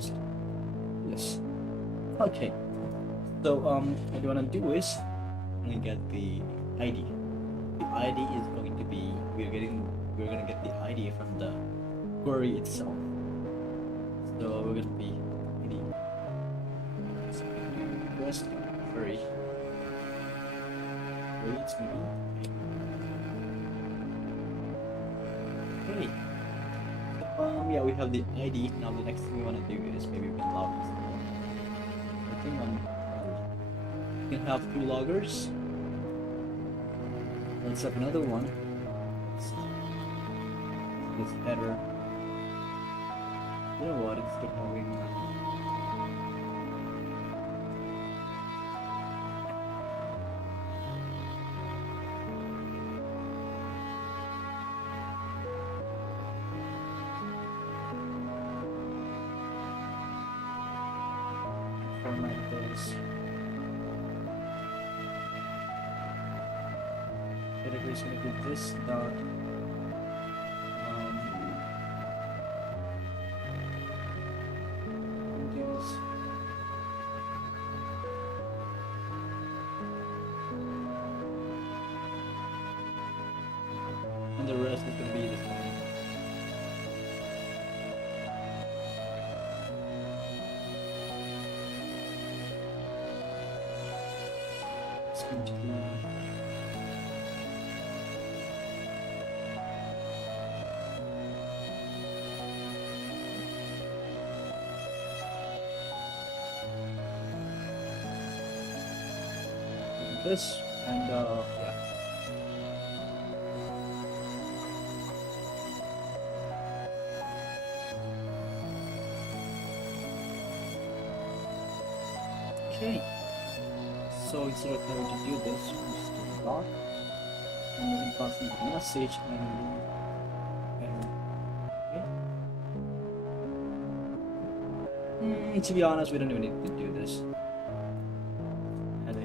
just this. Okay. So what you wanna do is I'm gonna get the ID. The ID is going to be we're gonna get the ID from the query itself. So we're gonna be ID. So we can do request query. Query it's gonna be okay. Yeah, we have the ID. Now the next thing we wanna do is maybe we can log this. I think we can have two loggers. Let's have another one. It's better. You know what? It's the following. Format this. Category is gonna be this dot. This. And the rest is gonna be the same. It's going to be this and yeah. Okay, so instead of having to do this, we just do log and we can pass in the message and okay. To be honest, we don't even need to do this. Add a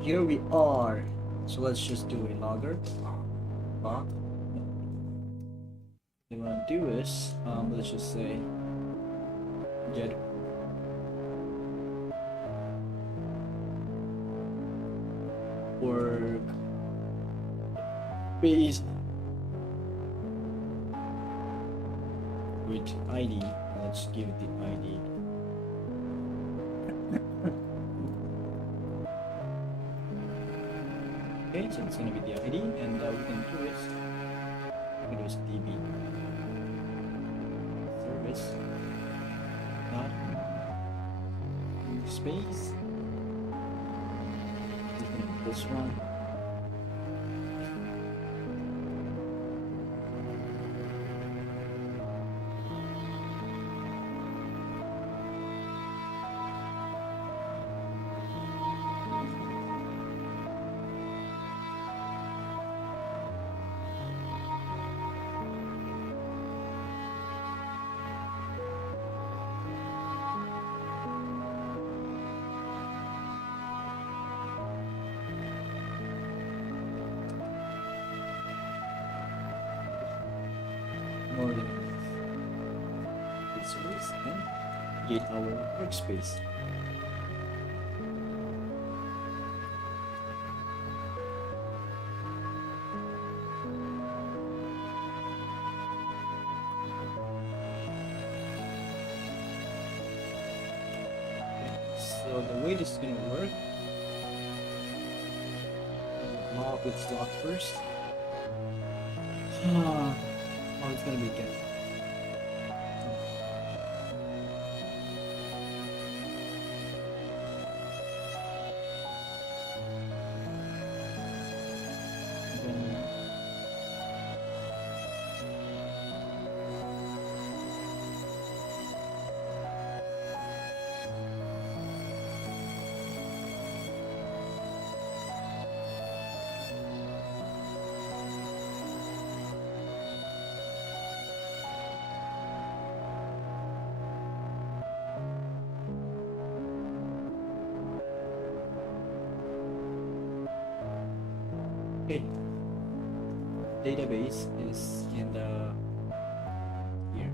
here we are. So let's just do a logger. What we want to do is let's just say get work base with ID. Let's give it the ID. Okay, so it's gonna be the ID, and we can do is we can do is db service dot space. This one. More than resource and 8-hour workspace. So the way this is gonna work, log with slot first. Oh, it's gonna be good. Then Okay, database is in the here.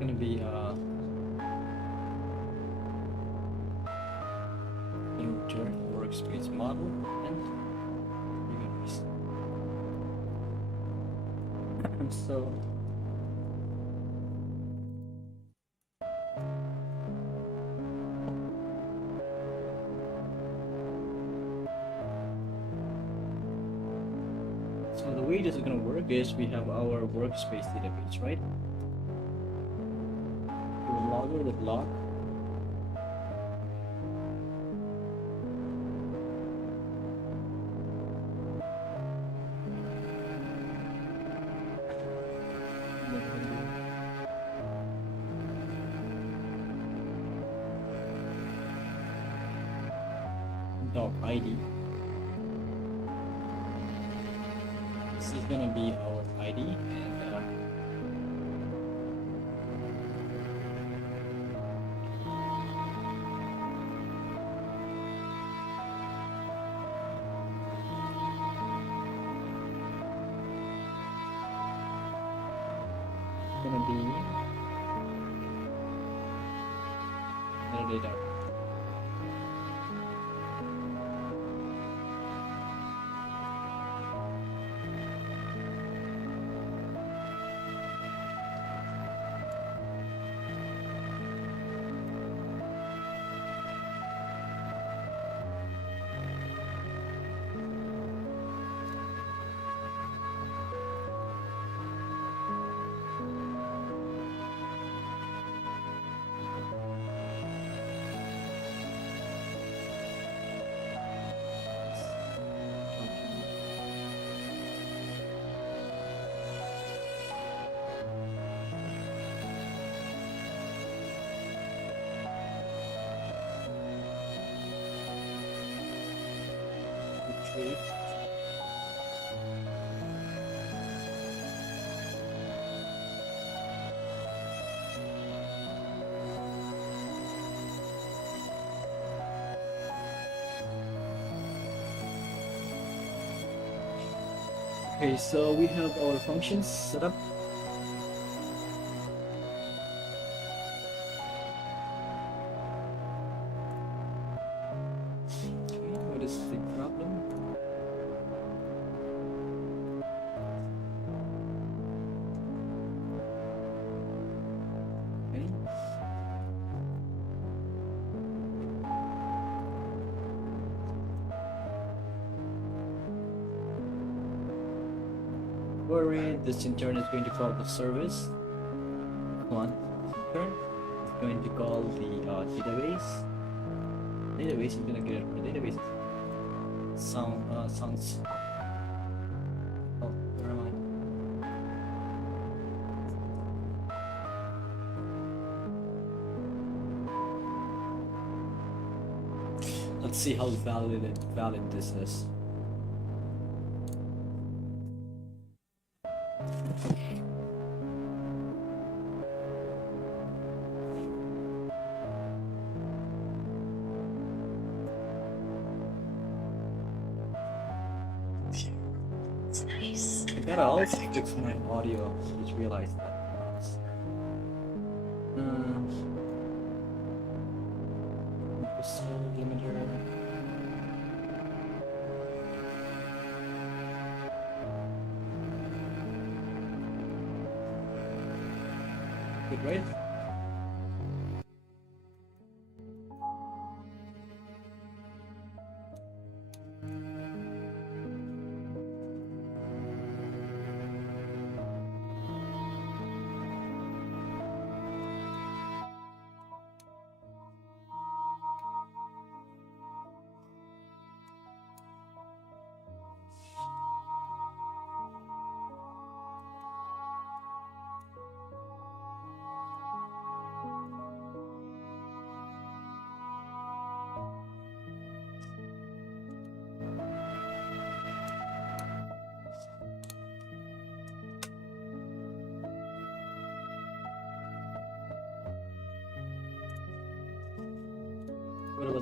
Gonna be inter workspace model and database. So the way this is gonna work is we have our workspace database, right? We logger the block. Doc ID. This is gonna be our ID, and gonna be metadata. Retrieve. Okay, so we have our functions set up. Okay, what is the problem? Okay. Query, this in turn is going to call the service. One intern is going to call the database. Database is gonna get it from the database. Sounds. Oh, where am I? Let's see how valid this is. I gotta also fix my audio. I just realized that. Episode limiter. Good, right?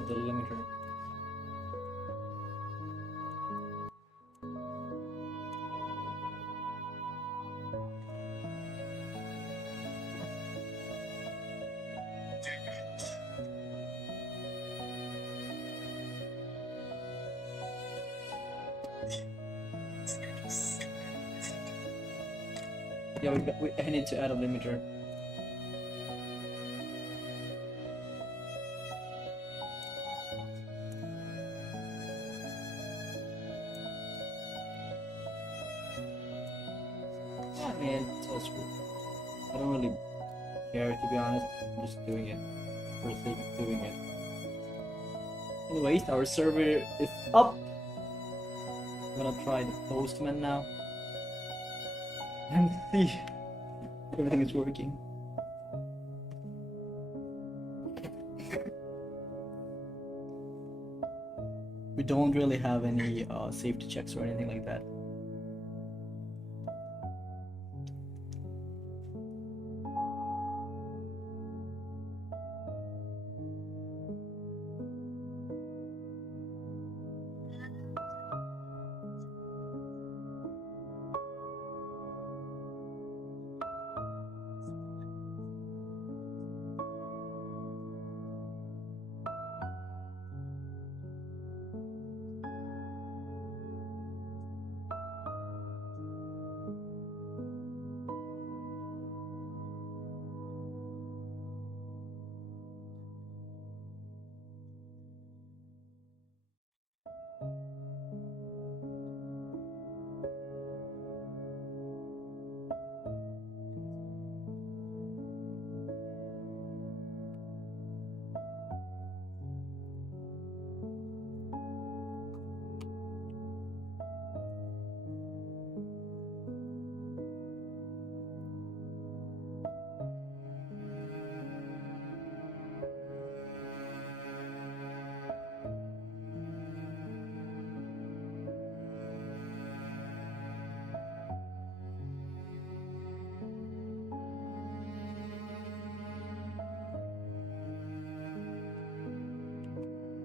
about the limiter? Yeah, I need to add a limiter. Yeah, man, it's all screw. I don't really care, to be honest. I'm just doing it for the sake of doing it. Anyways, our server is up. I'm gonna try the postman now and see if everything is working. We don't really have any safety checks or anything like that.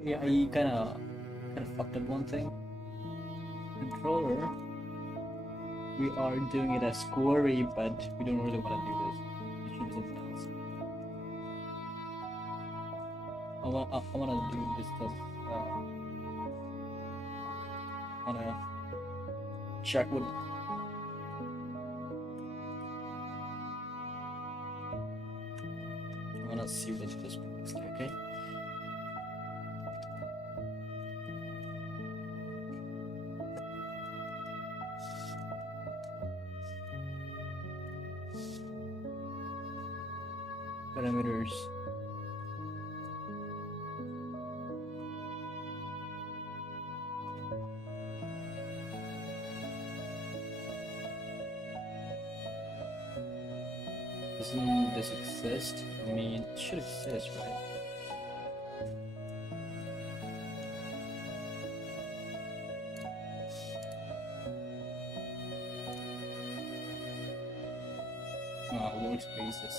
Yeah, I kind of fucked up one thing. Controller. We are doing it as query, but we don't really want to do this. It should be something else. I want to do this stuff. I want to check what. I want to see what this looks like. Okay. Parameters. Doesn't this exist? I mean, it should exist, right? Workspaces.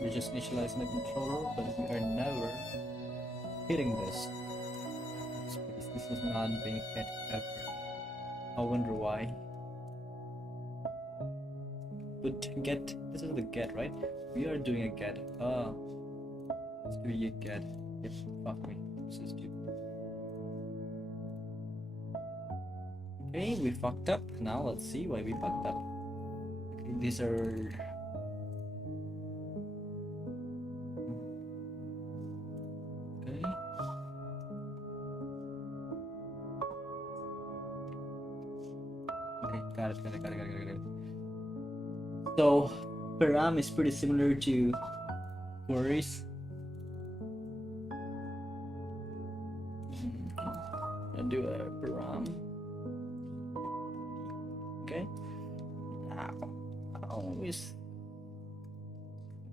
We're just initializing the controller, but we are never hitting this space. This is not being hit ever. I wonder why. But get, this is the get, right? We are doing a get. It's gonna be a get. If fuck me, this is stupid. Okay, we fucked up. Now let's see why we fucked up. Okay, these are. Okay. Okay, got it. So, param is pretty similar to queries. I'll do a param. Okay. Now, always.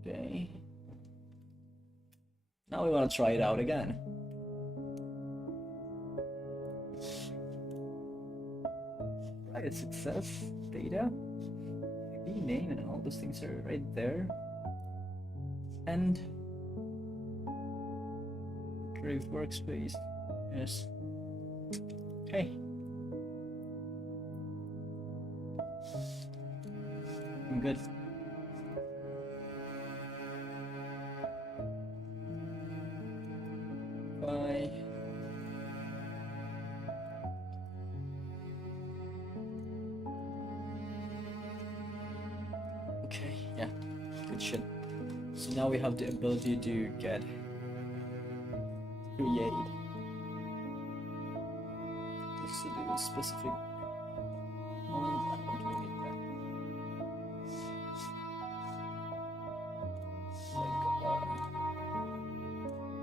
Okay. Now we want to try it out again. Right, it success data, ID name, and all those things are right there. And Brave workspace. Yes. Okay. I'm good. Bye. Okay, yeah, good shit. So now we have the ability to get create. Just to do a specific one. I don't really need that.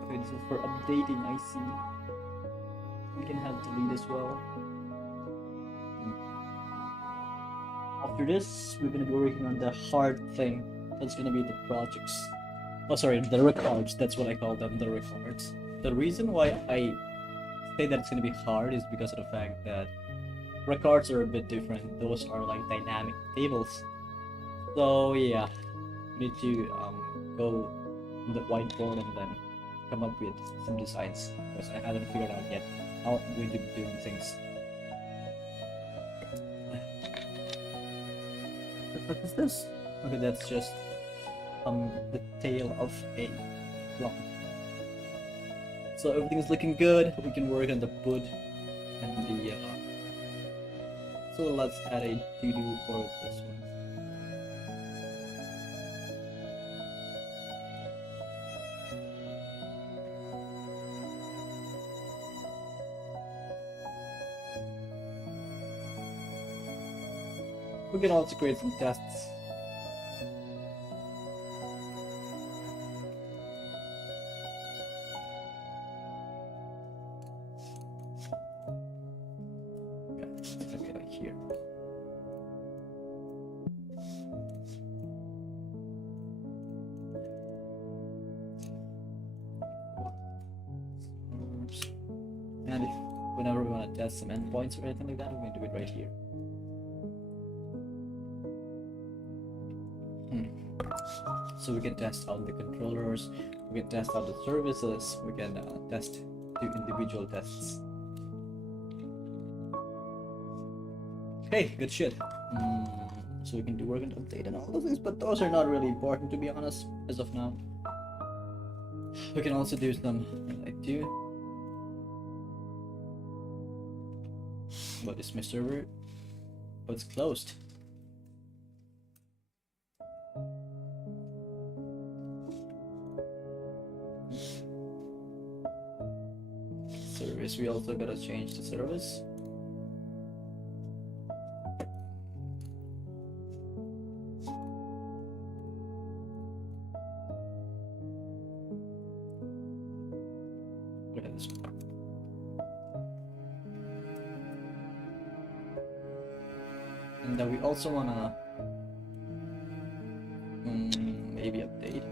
Okay, this is for updating. I see. We can have delete as well. After this, we're gonna be working on the hard thing. That's gonna be the projects. Oh, sorry, the records. That's what I call them, the records. The reason why I say that it's gonna be hard is because of the fact that records are a bit different. Those are like dynamic tables. So yeah, we need to go on the whiteboard and then come up with some designs because I haven't figured out yet how I'm going to be doing things. What is this? Okay, that's just the tail of a clock. So everything's looking good. We can work on the hood and the so let's add a Day2 for this one. We can also create some tests. Okay, it's gonna be like here. And if whenever we want to test some endpoints or anything like that, we're going to do it right here. So we can test out the controllers, we can test out the services, we can test do individual tests. Okay, good shit. So we can do work and update and all those things, but those are not really important to be honest as of now. We can also do some like do. What is my server? Oh, it's closed. Service, we also gotta change the service. Look at this one. And then we also wanna maybe update.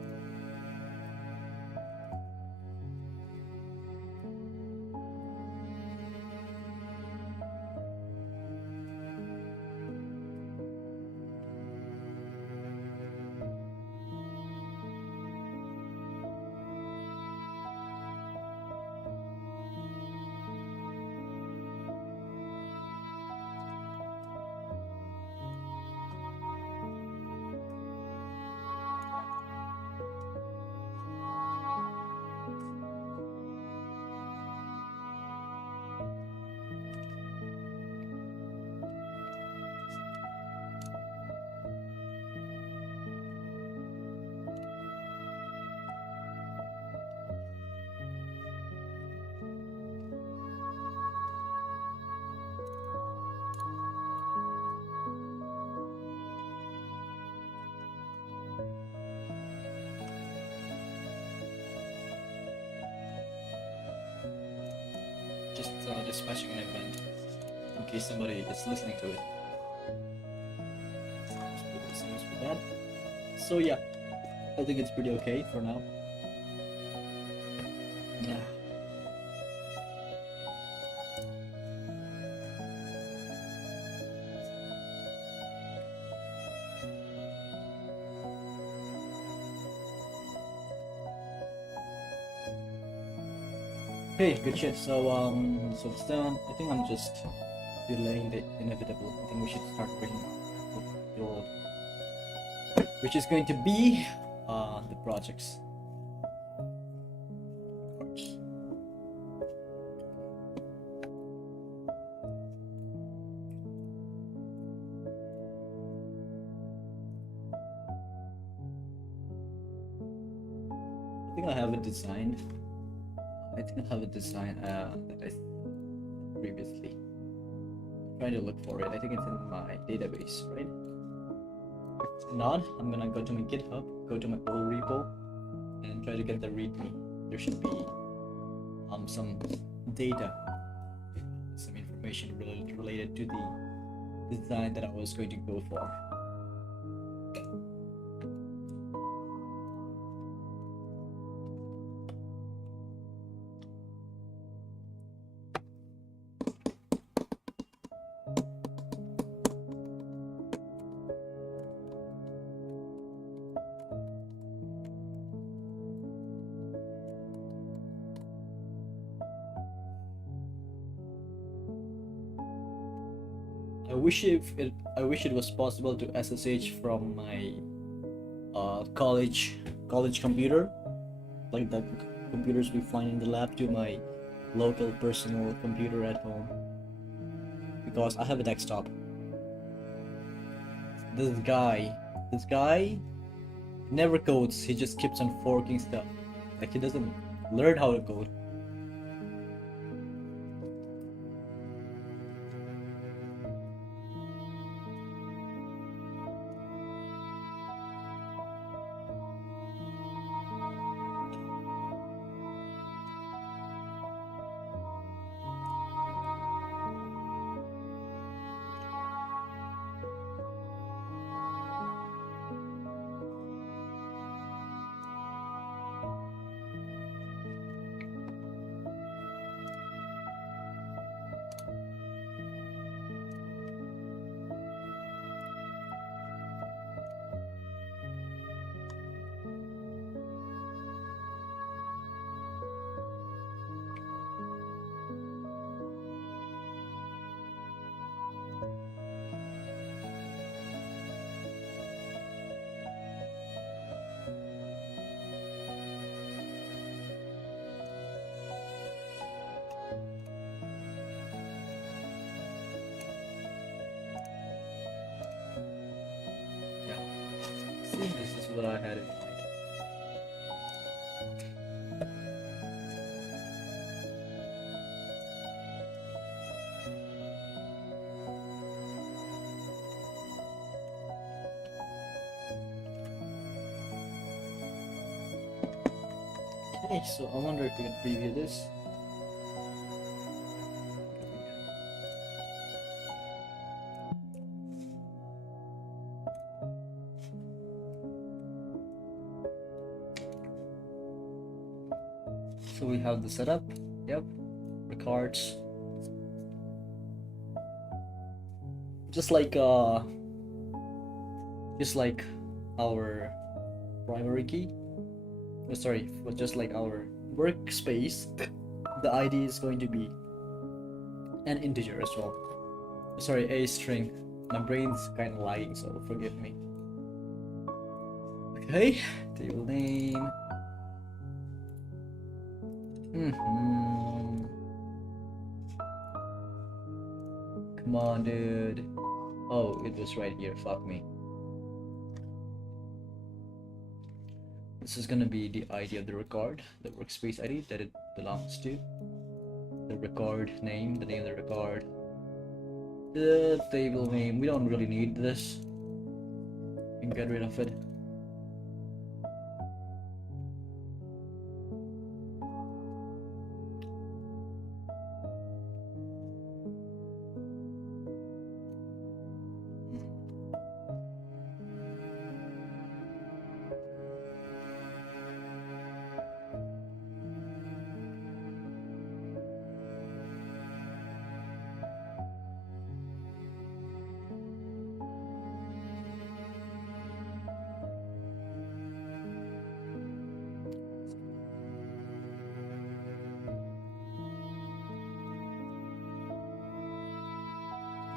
Just dispatching an event in case somebody is listening to it. Just for that. So yeah, I think it's pretty okay for now. Yeah. Okay, good shit. So it's done. I think I'm just delaying the inevitable. I think we should start bringing up your, which is going to be the projects. I think I have it designed. I think I have a design that I previously. Trying to look for it. I think it's in my database, right? If not, I'm gonna go to my GitHub, go to my old repo, and try to get the README. There should be some data, some information related to the design that I was going to go for. I wish it was possible to SSH from my college computer, like the computers we find in the lab, to my local personal computer at home, because I have a desktop. This guy never codes. He just keeps on forking stuff. Like, he doesn't learn how to code. See, this is what I had in mind. Okay, so I wonder if we can preview this. So we have the setup. Yep. Records. Just like our primary key. Oh, sorry, just like our workspace, the ID is going to be an integer as well. Sorry, a string. My brain's kind of lagging, so forgive me. Okay, table name. Come on, dude. Oh, it was right here. Fuck me. This is gonna be the ID of the record, the workspace ID that it belongs to. The record name, the name of the record. The table name. We don't really need this. We can get rid of it.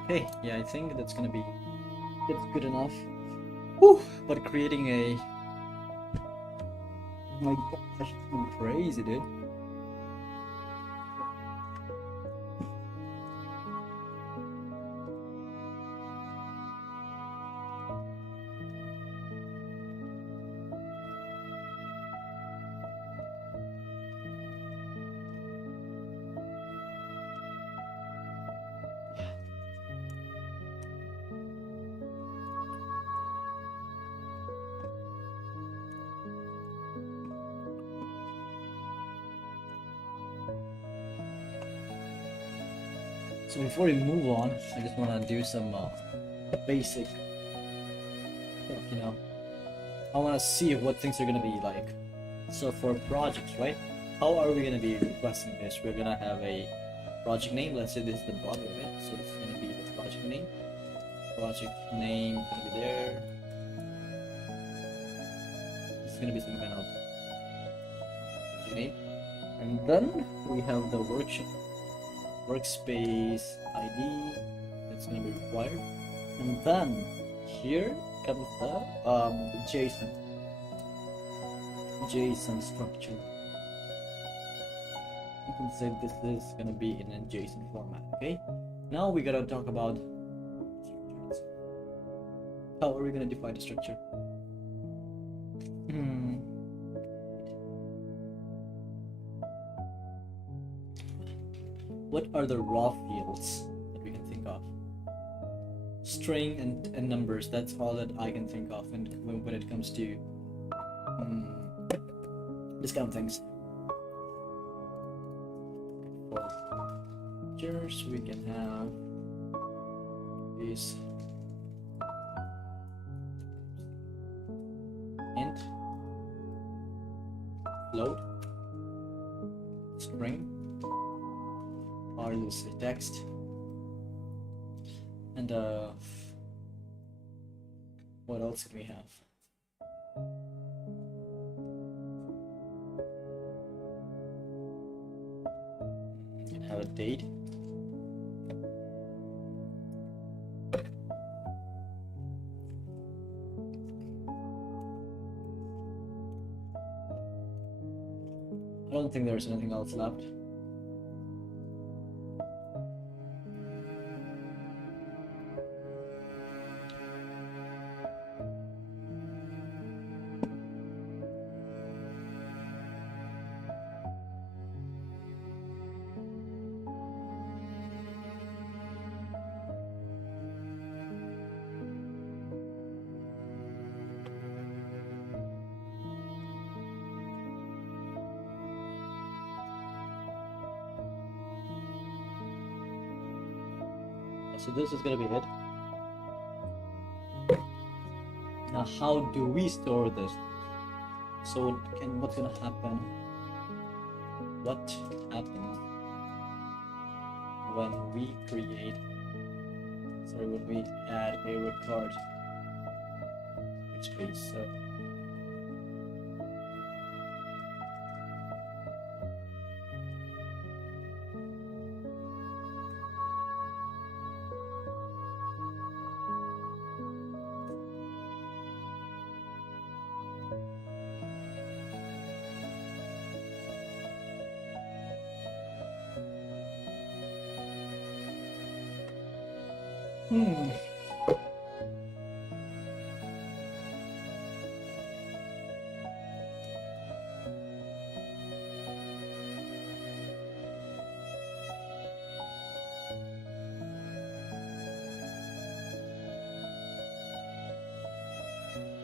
Okay, yeah, I think that's good enough. Whew, but creating a, my gosh, it's been crazy, dude. So before we move on, I just want to do some basic stuff, you know. I want to see what things are going to be like. So for projects, right? How are we going to be requesting this? We're going to have a project name. Let's say this is the body of it. So it's going to be the project name. Project name is going to be there. It's going to be some kind of project name. And then we have the workspace ID that's going to be required. And then here comes the JSON structure. You can say this is going to be in a JSON format. Okay, now we gotta talk about structures. How are we going to define the structure? What are the raw fields that we can think of? String and numbers, that's all that I can think of when it comes to this kind of things. For pictures, we can have this int, float, string, or use a text, and what else can we have? We can have a date. I don't think there's anything else left. So this is going to be it. Now how do we store this? So what's going to happen? What happens when we when we add a record space? So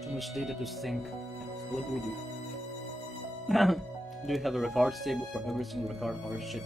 too much data to sync. So what do we do? Do you have a records table for every single record or shit?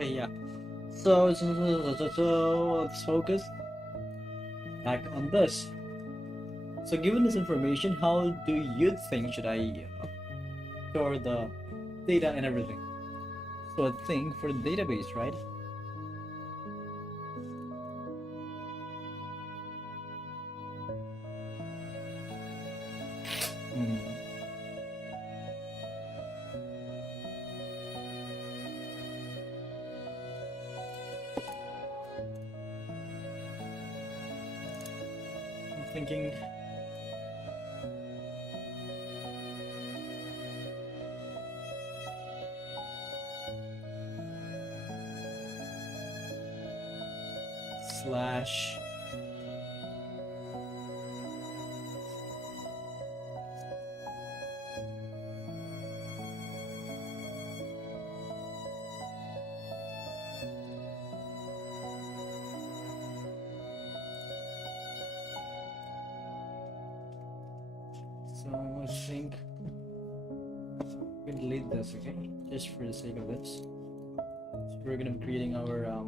Okay, yeah. So let's focus back on this. So given this information, how do you think should I store the data and everything? So I think for the database, right? Hmm. I'm thinking slash so I think we can delete this, okay? Just for the sake of this. So we're gonna be creating our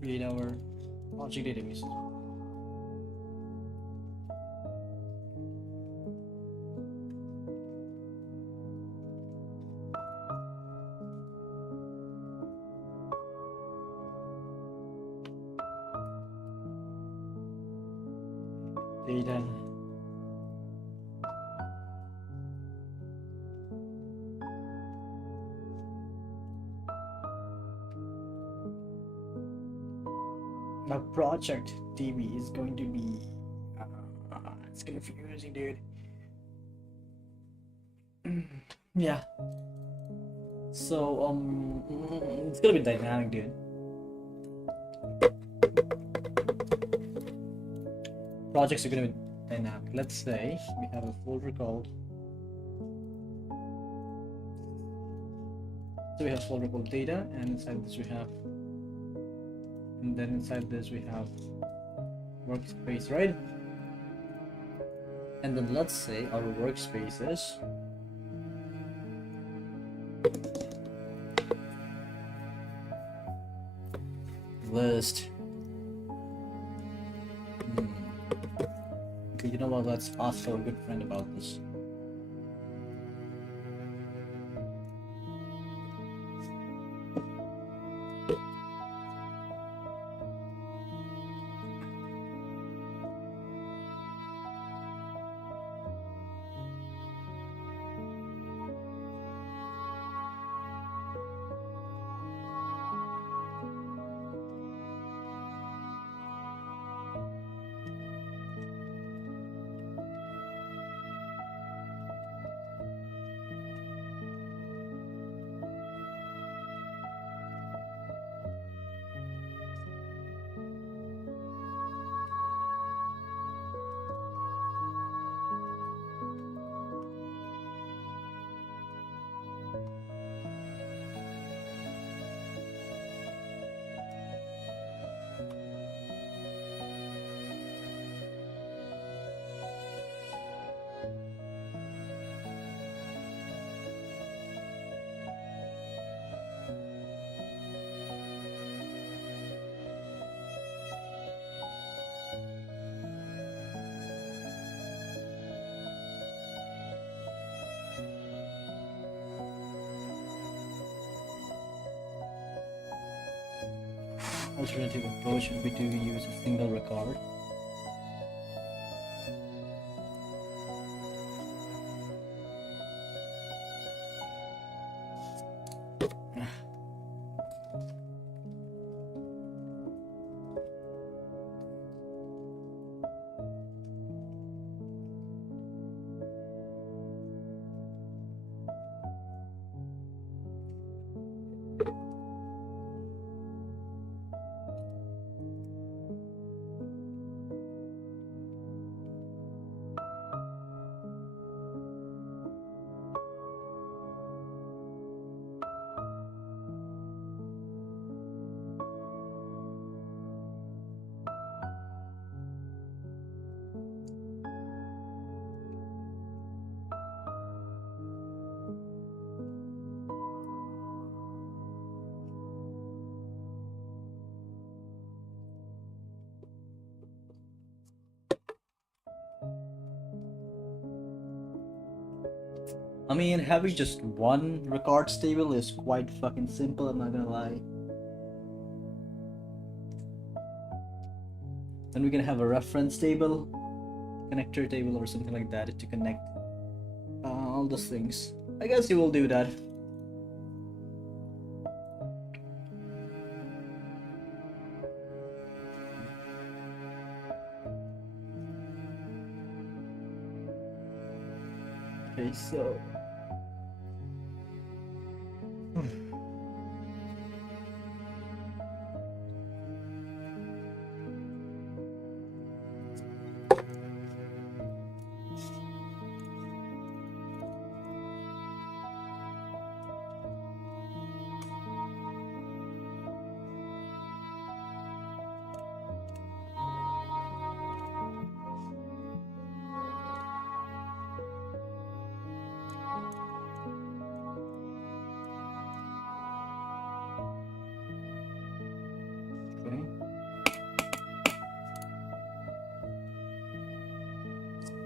create our object database. Data. Now project DB is going to be it's confusing, dude. Yeah. So it's gonna be dynamic, dude. Projects are gonna be dynamic. Let's say we have a folder called. So we have folder called data, and inside this we have, and then inside this we have workspace, right? And then let's say our workspace is list. Okay, you know what? Let's ask our good friend about this. Alternative approach would be to use a single record. I mean, having just one records table is quite fucking simple, I'm not gonna lie. Then we can have a reference table, connector table, or something like that to connect all those things. I guess you will do that. Okay, so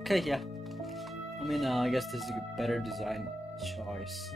okay, yeah. I mean, I guess this is a better design choice.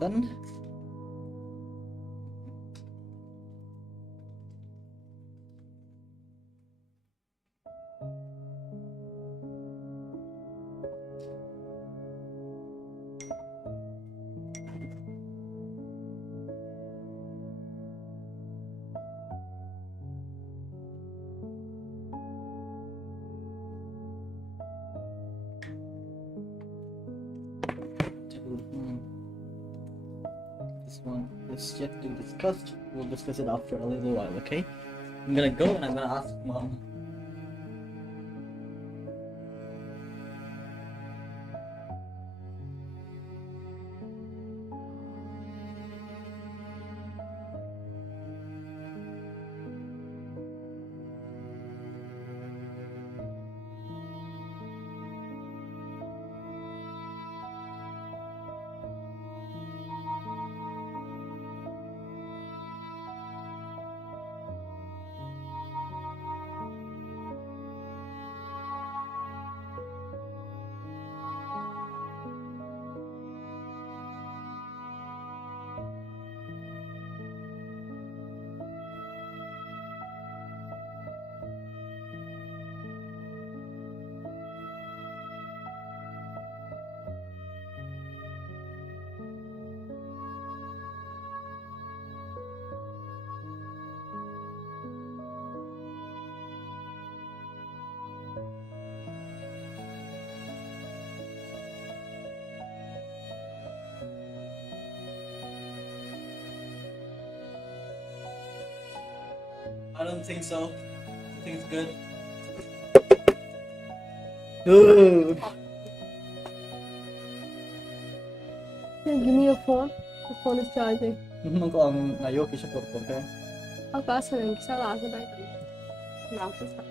Then this one is yet to be discussed. We'll discuss it after a little while, okay? I'm gonna go and I'm gonna ask mom. I don't think so. I think it's good. Ooh. Give me your phone. The phone is charging. Engkau ang nayo kisah korban kan? Aku asal yang kisah lah aku dah itu. Nah, aku sah.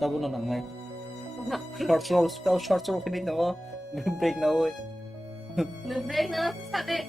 Tahu na nangai. Nah, Short roll finish na ko. Break na ko. nge-break na aku sah deh.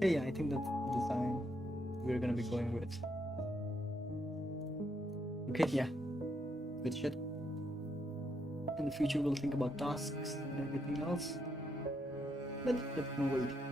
Hey, yeah, I think that's the design we're gonna be going with. Okay, yeah, good shit. In the future, we'll think about tasks and everything else. But let's not wait.